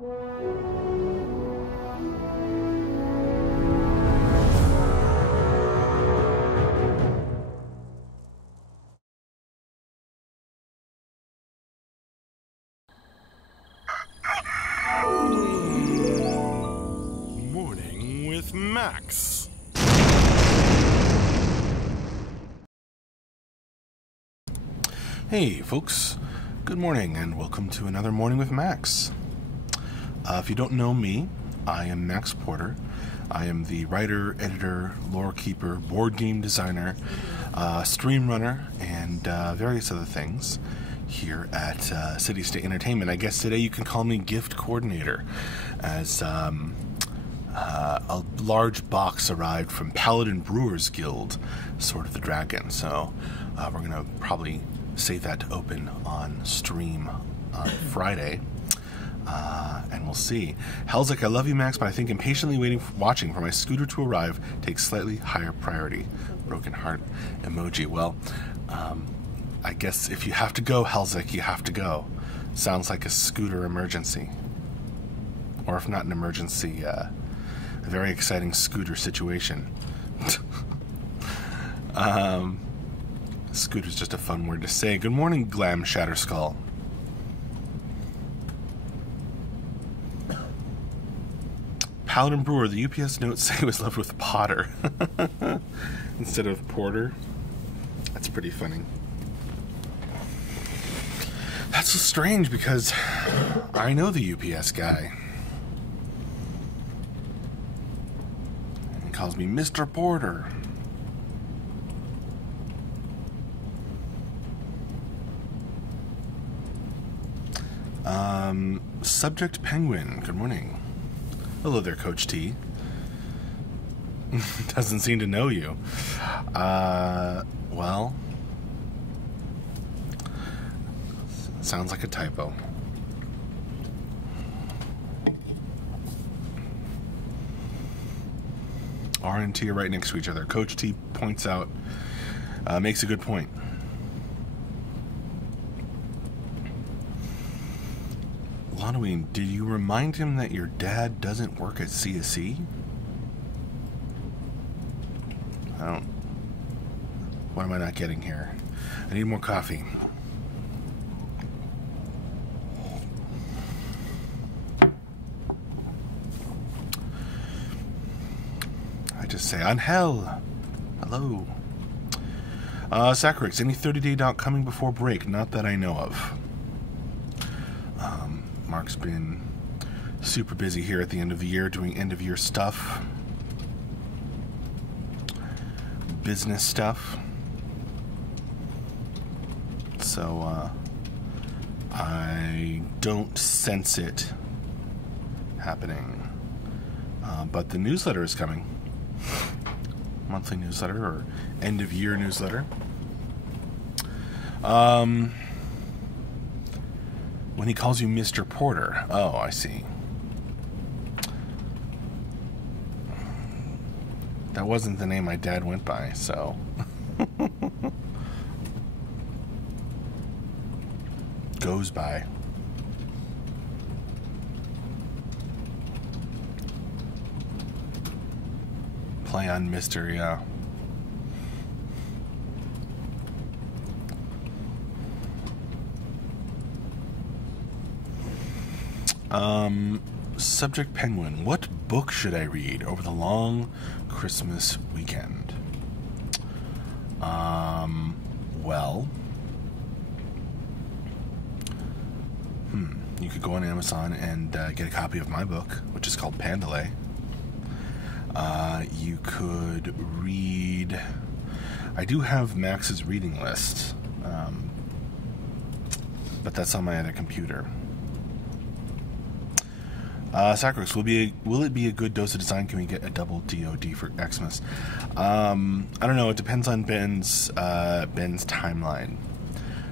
Morning with Max. Hey folks, good morning and welcome to another Morning with Max. If you don't know me, I am Max Porter. I am the writer, editor, lore keeper, board game designer, stream runner, and various other things here at City State Entertainment. I guess today you can call me gift coordinator, as a large box arrived from Paladin Brewers Guild, Sword of the Dragon. So we're going to probably save that to open on stream on Friday. And we'll see. Hell's I love you, Max, but I think impatiently watching for my scooter to arrive takes slightly higher priority. Broken heart emoji. Well, I guess if you have to go, Hellzik, you have to go. Sounds like a scooter emergency. Or if not an emergency, a very exciting scooter situation. Scooter's just a fun word to say. Good morning, Glam Shatterskull. Paladin Brewer, the UPS notes say he was left with Potter instead of Porter. That's pretty funny. That's so strange because I know the UPS guy. He calls me Mr. Porter. Subject Penguin, good morning. Hello there, Coach T. Doesn't seem to know you. Well, sounds like a typo. R and T are right next to each other. Coach T points out, makes a good point. Halloween, did you remind him that your dad doesn't work at CSE? What am I not getting here? I need more coffee. I just say, Angel. Hello. Sacrix, any 30-day doc coming before break? Not that I know of. Mark's been super busy here at the end of the year doing end of year stuff, business stuff. So I don't sense it happening. But the newsletter is coming. Monthly newsletter or end of year newsletter. When he calls you Mr. Porter. Oh, I see. That wasn't the name my dad went by, so. Goes by. Play on Mr., yeah. Subject Penguin. What book should I read over the long Christmas weekend? Well, you could go on Amazon and get a copy of my book, which is called Pandalay. You could read... I do have Max's reading list, but that's on my other computer. Sacrix, will it be a good dose of design? Can we get a double DOD for Xmas? I don't know. It depends on Ben's timeline.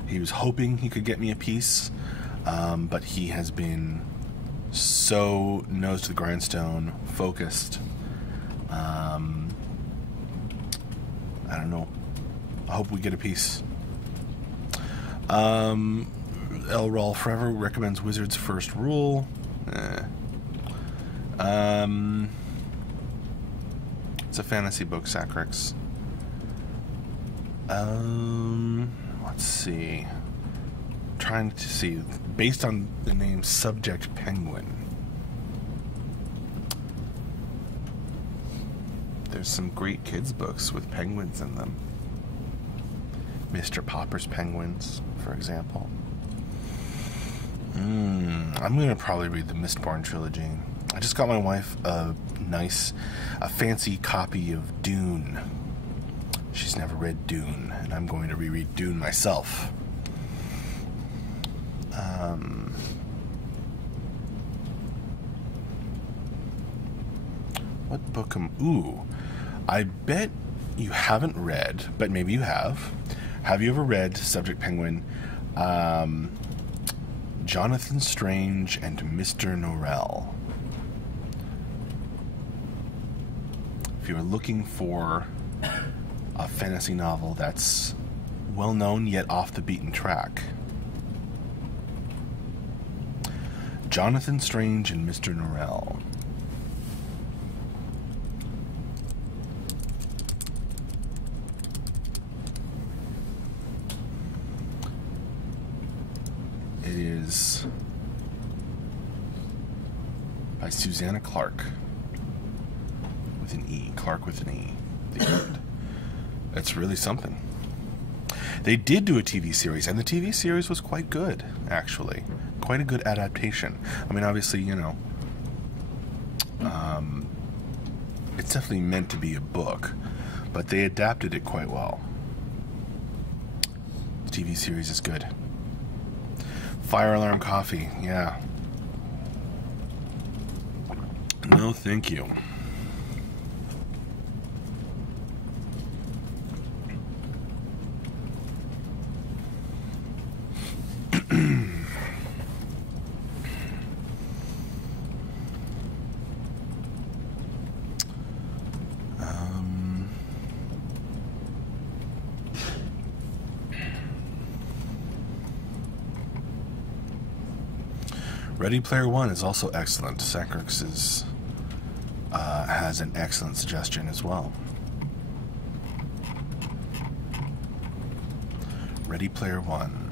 He was hoping he could get me a piece, but he has been so nose to the grindstone focused. I don't know. I hope we get a piece. L. Rawl Forever recommends Wizard's First Rule. It's a fantasy book, Sacrix. Let's see. Trying to see, based on the name Subject Penguin. There's some great kids books with penguins in them. Mr. Popper's Penguins, for example. I'm gonna probably read the Mistborn trilogy. I just got my wife a fancy copy of Dune. She's never read Dune, and I'm going to reread Dune myself. What book ooh, I bet you haven't read, but maybe you have. Have you ever read, Subject Penguin, Jonathan Strange and Mr. Norrell? If you're looking for a fantasy novel that's well known yet off the beaten track, Jonathan Strange and Mr. Norrell. It is by Susanna Clark with an E. Clark with an E. The end. That's really something. They did do a TV series, and the TV series was quite good, actually. Quite a good adaptation. I mean, obviously, you know, it's definitely meant to be a book, but they adapted it quite well. The TV series is good. Fire Alarm Coffee, yeah. No, thank you. Ready Player One is also excellent. Sacrix has an excellent suggestion as well. Ready Player One.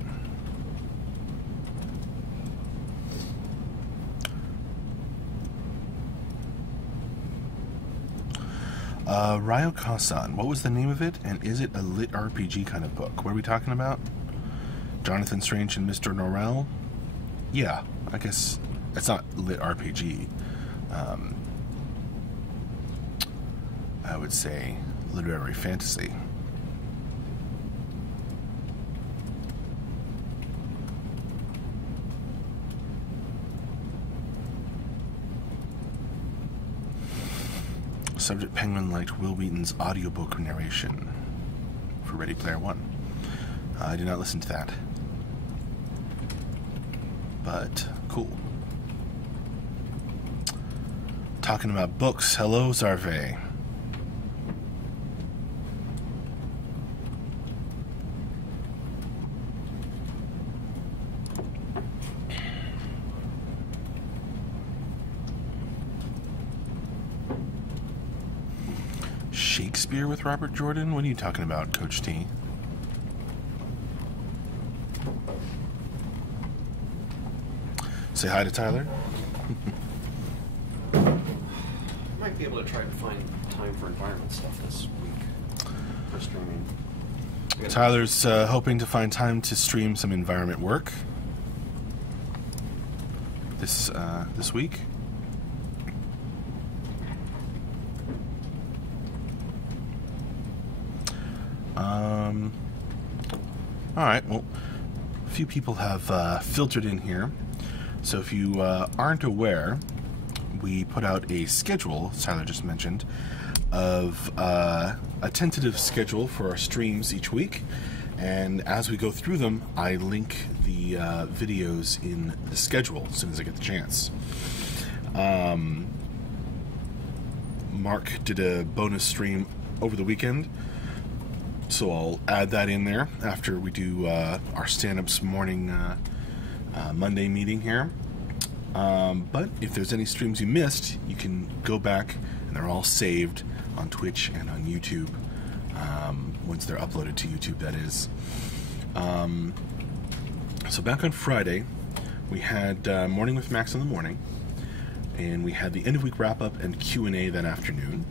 Ryo Kasan, what was the name of it, and is it a lit RPG kind of book? What are we talking about? Jonathan Strange and Mr. Norrell? Yeah, I guess it's not lit RPG. I would say literary fantasy. Subject Penguin liked Will Wheaton's audiobook narration for Ready Player One. I did not listen to that. But cool. Talking about books. Hello, Zarve. Shakespeare with Robert Jordan? What are you talking about, Coach T? Say hi to Tyler. Might be able to try to find time for environment stuff this week for streaming. Tyler's hoping to find time to stream some environment work this week. All right. Well, a few people have filtered in here. So if you aren't aware, we put out a schedule, as Tyler just mentioned, of a tentative schedule for our streams each week. And as we go through them, I link the videos in the schedule as soon as I get the chance. Mark did a bonus stream over the weekend, so I'll add that in there after we do our stand-ups morning Monday meeting here. But if there's any streams you missed, you can go back, and they're all saved on Twitch and on YouTube, once they're uploaded to YouTube, that is. So back on Friday, we had Morning with Max in the morning, and we had the end of week wrap up and Q&A that afternoon,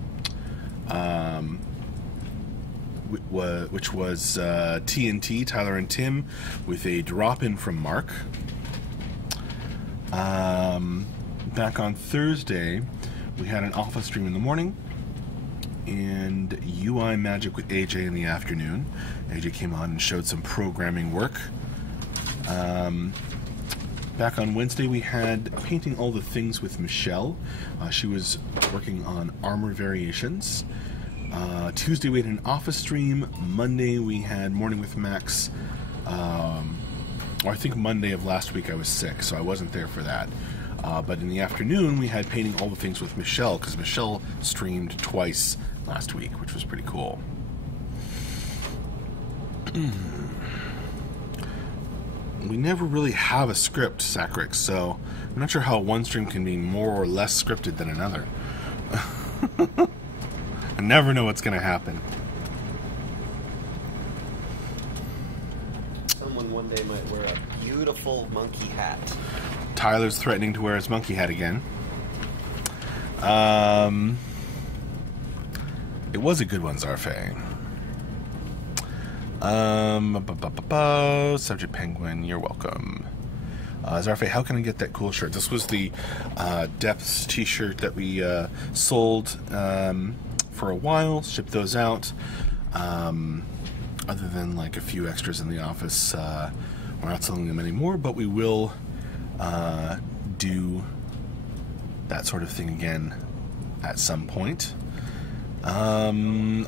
which was TNT, Tyler and Tim, with a drop in from Mark. Back on Thursday, we had an alpha stream in the morning and UI Magic with AJ in the afternoon. AJ came on and showed some programming work. Back on Wednesday, we had Painting All the Things with Michelle. She was working on armor variations. Tuesday, we had an office stream. Monday, we had Morning with Max. I think Monday of last week I was sick, so I wasn't there for that. But in the afternoon, we had Painting All the Things with Michelle, because Michelle streamed twice last week, which was pretty cool. We never really have a script, Sacrix, so I'm not sure how one stream can be more or less scripted than another. I never know what's going to happen. Someone one day might wear a beautiful monkey hat. Tyler's threatening to wear his monkey hat again. It was a good one, Zarfe. Subject Penguin, you're welcome. Zarfe, how can I get that cool shirt? This was the Depths t-shirt that we sold for a while, shipped those out. Other than like a few extras in the office, we're not selling them anymore, but we will do that sort of thing again at some point. I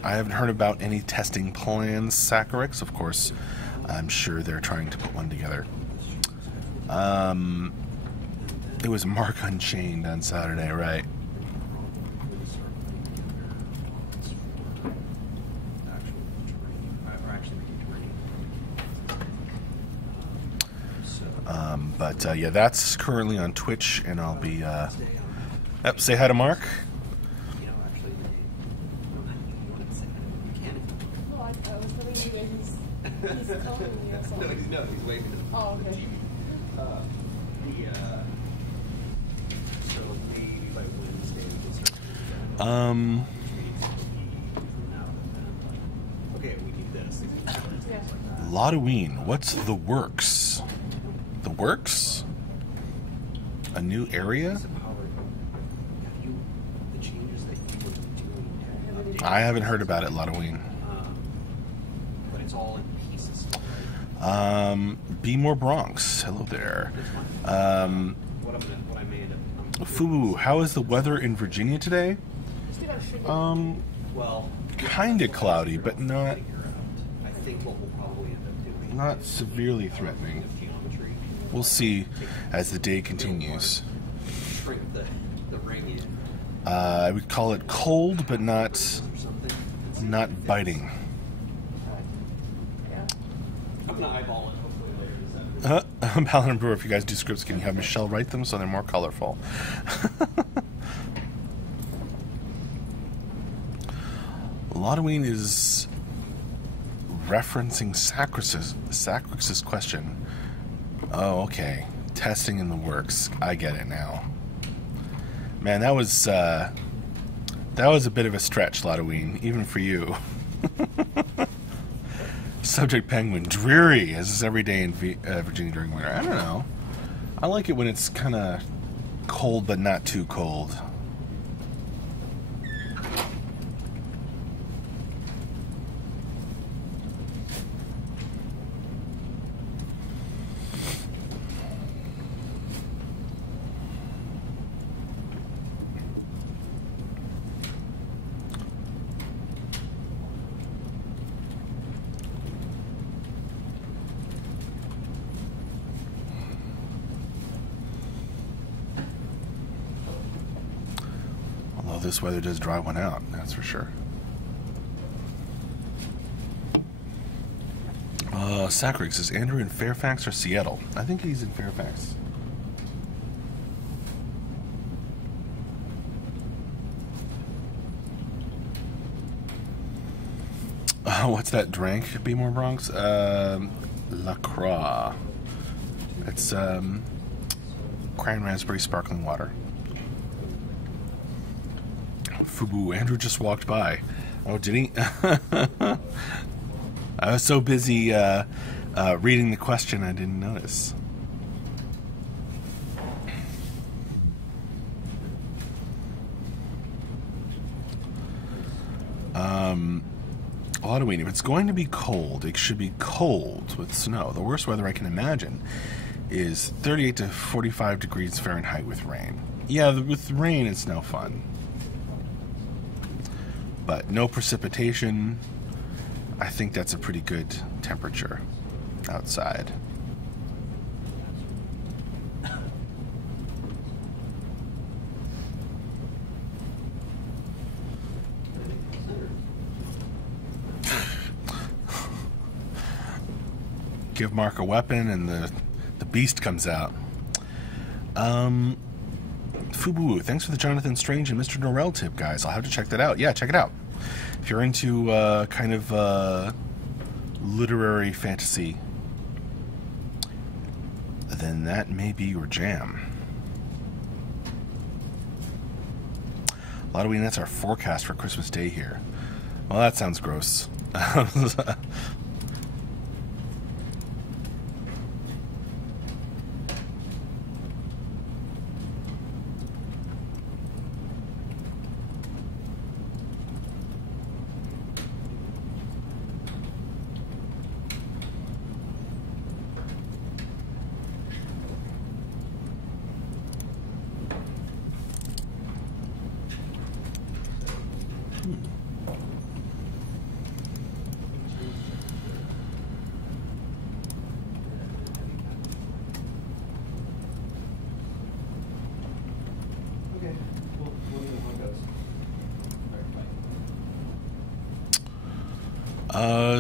haven't heard about any testing plans, Saccharix. Of course, I'm sure they're trying to put one together. It was Mark Unchained on Saturday, right? But yeah, that's currently on Twitch, and I'll be. Yep, say hi to Mark. He's calling me or something. No, he's waving to the Oh, okay. So maybe by Wednesday we can start. Okay, we need this. Yeah. Lotoween, what's the works? The works? A new area? The changes that you were doing. I haven't heard about it, Lotoween. But it's all in pieces. Be More Bronx. Hello there. What I made up. Fubu, how is the weather in Virginia today? Well, Kinda cloudy, but not I think what we'll probably end up doing. not severely threatening. Geometry. We'll see as the day continues. Shrink the ring in. I would call it cold, but not Or something. biting. Yeah. I'm gonna eyeball it hopefully later this afternoon. Paladin Brewer, if you guys do scripts, can you have Michelle write them so they're more colorful? Lotoween is referencing Sacrix's question. Oh, okay. Testing in the works. I get it now. Man, that was a bit of a stretch, Lotoween, even for you. Subject Penguin, dreary as is every day in Virginia during winter. I don't know. I like it when it's kind of cold, but not too cold. This weather does dry one out, that's for sure. Sacrix, is Andrew in Fairfax or Seattle? I think he's in Fairfax. What's that drink? Be More Bronx? La Croix. It's cran raspberry sparkling water. Fubu. Andrew just walked by. Oh, did he? I was so busy reading the question I didn't notice. Halloween, if it's going to be cold, it should be cold with snow. The worst weather I can imagine is 38 to 45 degrees Fahrenheit with rain. Yeah, with rain it's no fun. But no precipitation, I think that's a pretty good temperature outside. Give Mark a weapon and the beast comes out. Fubu, thanks for the Jonathan Strange and Mr. Norrell tip, guys. I'll have to check that out. Yeah, check it out. If you're into kind of literary fantasy, then that may be your jam. Halloween, that's our forecast for Christmas Day here. Well, that sounds gross.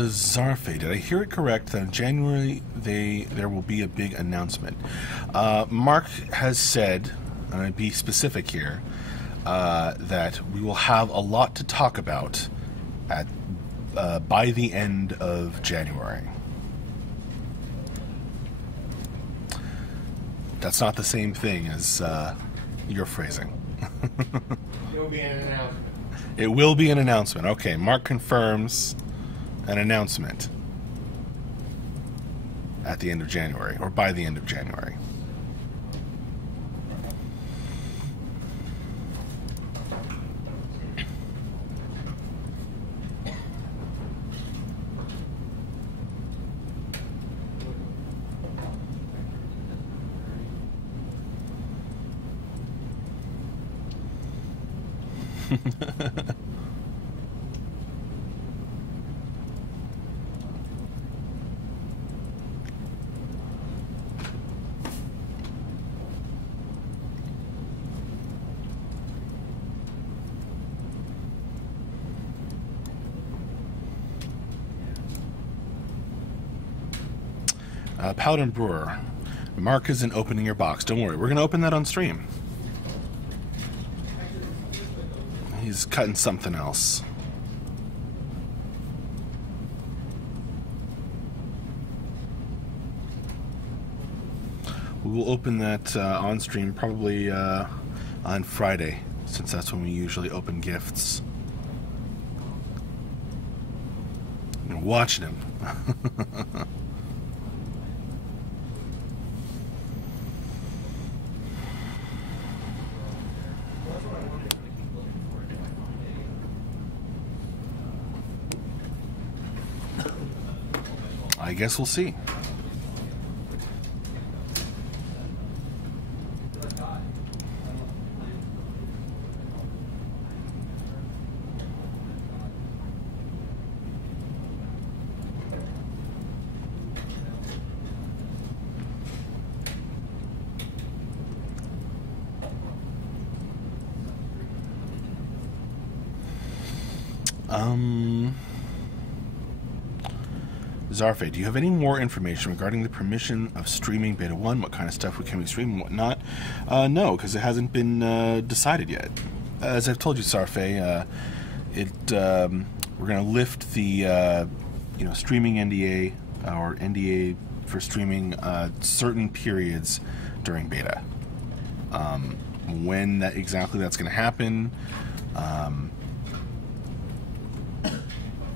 Zarfe, did I hear it correct that in January there will be a big announcement? Mark has said, and I'd be specific here, that we will have a lot to talk about by the end of January. That's not the same thing as your phrasing. It will be an announcement. It will be an announcement. Okay, Mark confirms an announcement at the end of January, or by the end of January. Paladin Brewer, Mark isn't opening your box. Don't worry, we're going to open that on stream. He's cutting something else. We will open that on stream probably on Friday, since that's when we usually open gifts. You're watching him. I guess we'll see. Zarfe, do you have any more information regarding the permission of streaming Beta 1? What kind of stuff we can stream and whatnot? No, because it hasn't been decided yet. As I've told you, Zarfe, we're going to lift the streaming NDA or NDA for streaming certain periods during beta. When exactly that's going to happen, I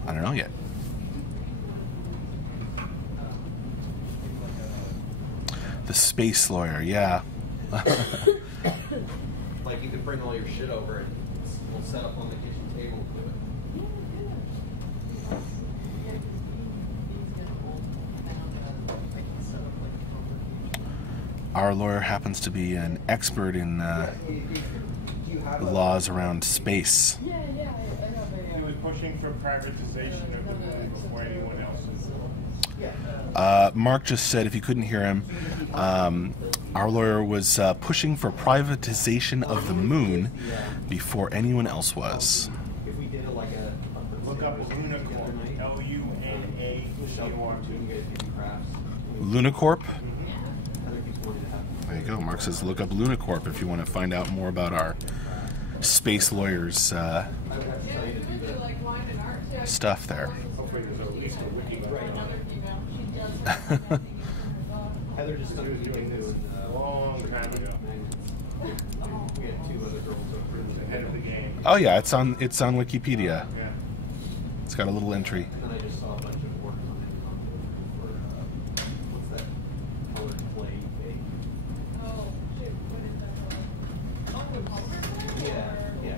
don't know yet. The space lawyer, yeah. Like, you could bring all your shit over and we'll set up on the kitchen table and do it. Our lawyer happens to be an expert in laws around space. He was pushing for privatization of the moon before anyone else was. Mark just said, if you couldn't hear him, our lawyer was pushing for privatization of the moon before anyone else was. If we did it like a Look up Lunacorp. Lunacorp. Lunacorp? There you go. Mark says, look up Lunacorp if you want to find out more about our space lawyers stuff there. Heather just started doing this A long time ago. We had two other girls over Ahead of the game. Oh yeah, it's on Wikipedia. Yeah. It's got a little entry. and then I just saw a bunch of work on it for what's that colored clay cake? Oh, shoot, what is that called? Oh, the poker play? Yeah, Or- yeah.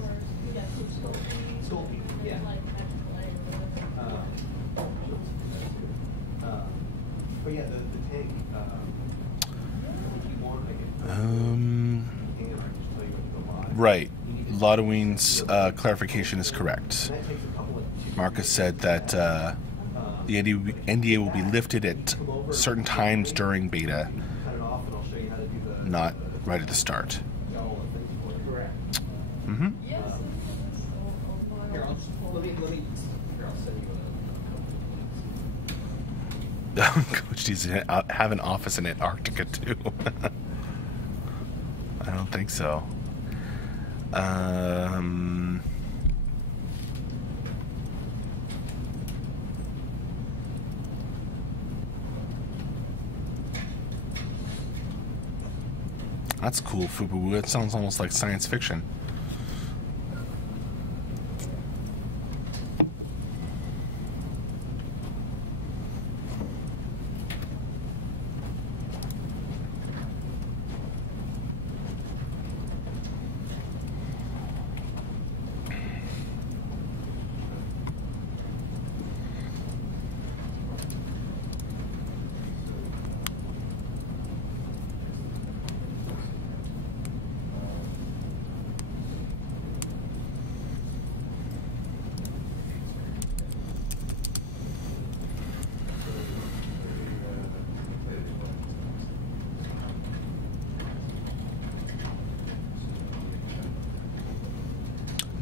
Or, yeah, some sculpting. Sculpting, yeah. Like, magic clay or whatever. But yeah, the tank. If you want, I can. And I can just tell you what to go buy. Right. Laudoween's clarification is correct. And that takes a couple of. Marcus said that the NDA will be lifted at certain times during beta, Cut it off, and I'll show you how to do the. not right at the start. Got all the things for it. Correct. Mm-hmm. Yes. Here, I'll just let me. Here, I'll send you a. Coach needs to have an office in Antarctica too. I don't think so. That's cool, Fubu. It sounds almost like science fiction.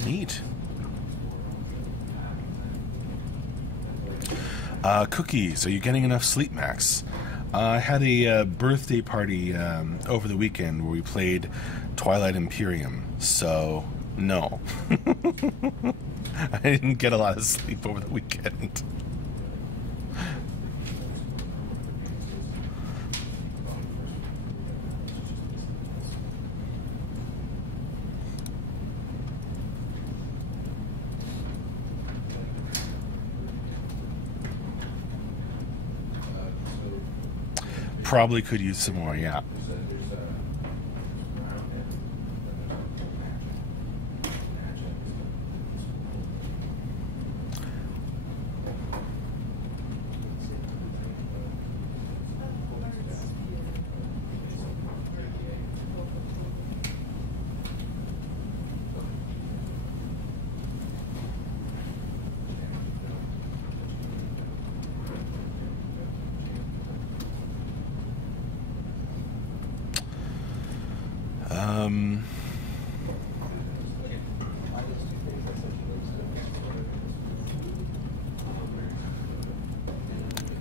Neat. Cookies, are you getting enough sleep, Max? I had a birthday party over the weekend where we played Twilight Imperium, so no. I didn't get a lot of sleep over the weekend. Probably could use some more, yeah.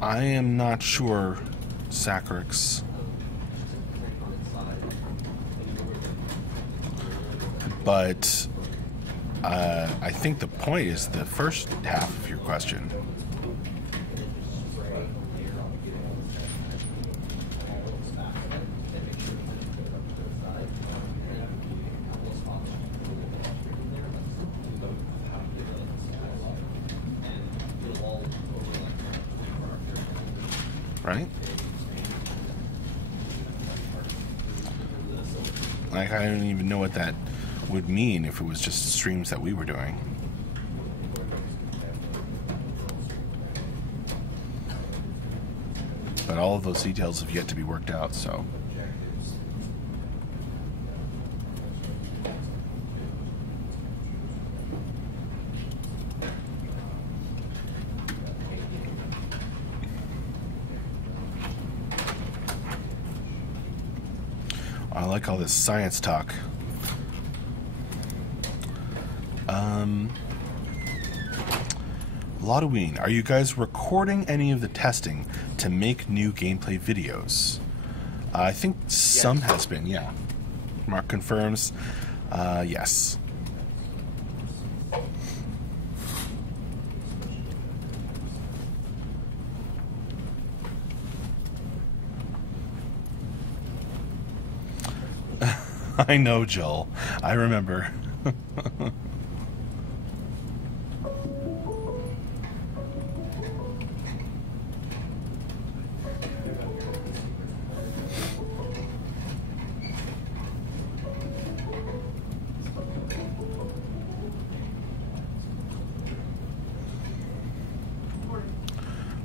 I am not sure, Sacrix, but I think the point is the first half of your question. Right? Like, I don't even know what that would mean if it was just streams that we were doing. But all of those details have yet to be worked out, so. I like all this science talk. Lotoween, are you guys recording any of the testing to make new gameplay videos? I think some has been, yeah. Mark confirms, yes. I know, Joel. I remember.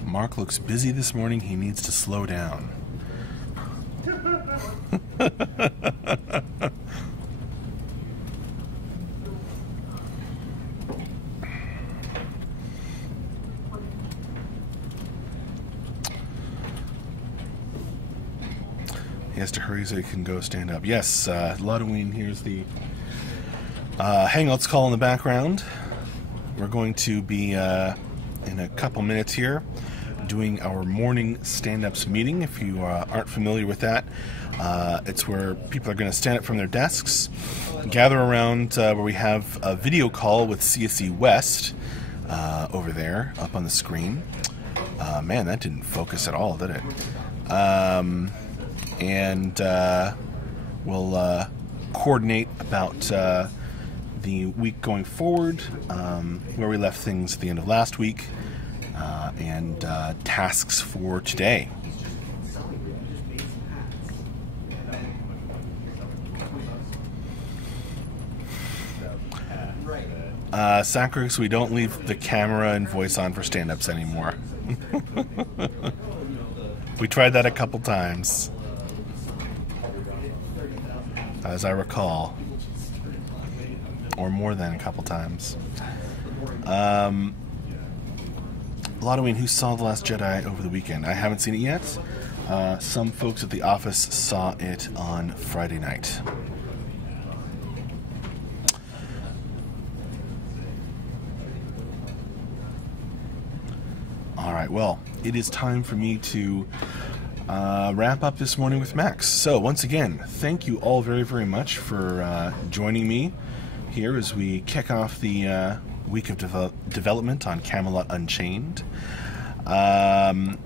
Mark looks busy this morning. He needs to slow down. He has to hurry so he can go stand up. Yes, Lotoween, here's the Hangouts call in the background. We're going to be, in a couple minutes here, doing our morning stand-ups meeting. If you aren't familiar with that, it's where people are going to stand up from their desks, gather around where we have a video call with CSE West over there, up on the screen. Man, that didn't focus at all, did it? And we'll coordinate about the week going forward, where we left things at the end of last week, and tasks for today. Sacrix, we don't leave the camera and voice on for stand-ups anymore. We tried that a couple times, as I recall, or more than a couple times. Lotoween, who saw The Last Jedi over the weekend? I haven't seen it yet. Some folks at the office saw it on Friday night. Alright, well, it is time for me to wrap up this morning with Max. So, once again, thank you all very, very much for joining me here as we kick off the week of development on Camelot Unchained. And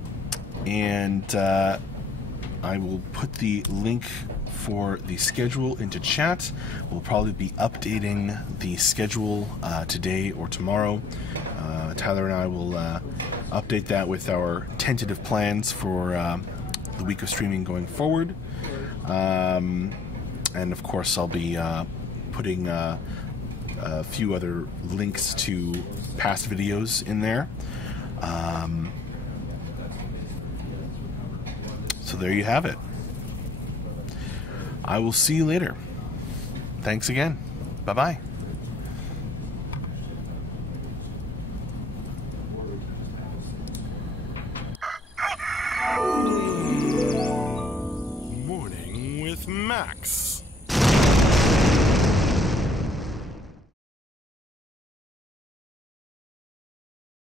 I will put the link for the schedule into chat. We'll probably be updating the schedule today or tomorrow. Tyler and I will update that with our tentative plans for the week of streaming going forward. And of course, I'll be putting a few other links to past videos in there. So there you have it. I will see you later. Thanks again. Bye-bye. Morning with Max.